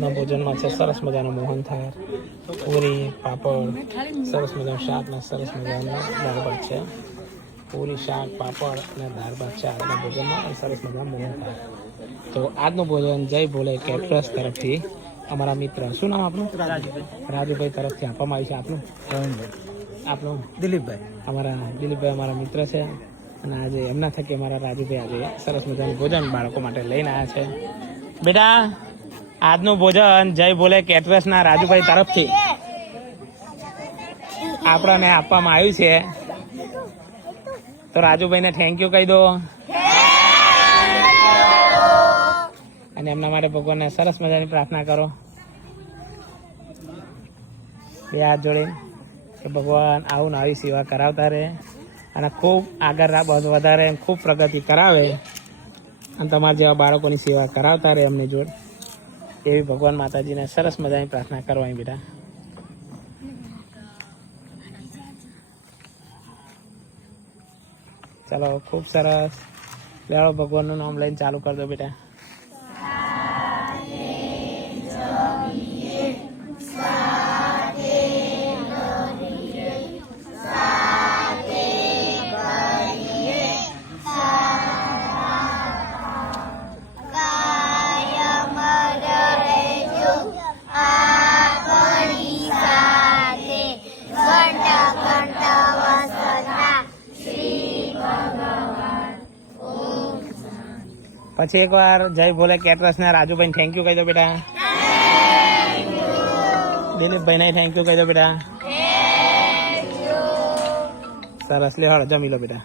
આજના ભોજનમાં છે સરસ મજાનો મોહનથાળ, પૂરી, પાપડ, સરસ મજાનું શાક ને સરસ મજાનો દાળ ભાત છે. પૂરી, શાક, પાપડ અને દાળ ભાત છે આજના ભોજનમાં. સરસ મજાનું મોહનથાળ. તો આજનું ભોજન જય ભોલે કેટરર્સ તરફથી અમારા મિત્ર, શું નામ આપણું? રાજુભાઈ તરફથી આપવામાં આવી છે. આપણું દિલીપભાઈ, અમારા દિલીપભાઈ અમારા મિત્ર છે. અને આજે એમના થકી અમારા રાજુભાઈ આજે સરસ મજાનું ભોજન બાળકો માટે લઈને આવ્યા છે. બેટા, આજનું ભોજન જય ભોલે કેટરર્સના રાજુભાઈ તરફથી આપણને આપવામાં આવ્યું છે. તો રાજુભાઈને થેન્ક યુ કહી દો. અને એમના માટે ભગવાનને સરસ મજાની પ્રાર્થના કરો બે હાથ જોડે કે ભગવાન આવું આવી સેવા કરાવતા રહે અને ખૂબ આગળ વધારે ખૂબ પ્રગતિ કરાવે અને તમારા જેવા બાળકોની સેવા કરાવતા રહે એમની જોડે, એવી ભગવાન માતાજીને સરસ મજાની પ્રાર્થના કરવાની બેટા. ચાલો, ખૂબ સરસ. લેવડો ભગવાનનું નામ લઈને ચાલુ કરી દો બેટા. પછી એકવાર જય ભોલે કેટરર્સના રાજુભાઈ થેન્ક યુ કહી દો બેટા. દિલીપભાઈને થેન્ક યુ કહી દો બેટા. સરસ, લે હળ જમી લો બેટા.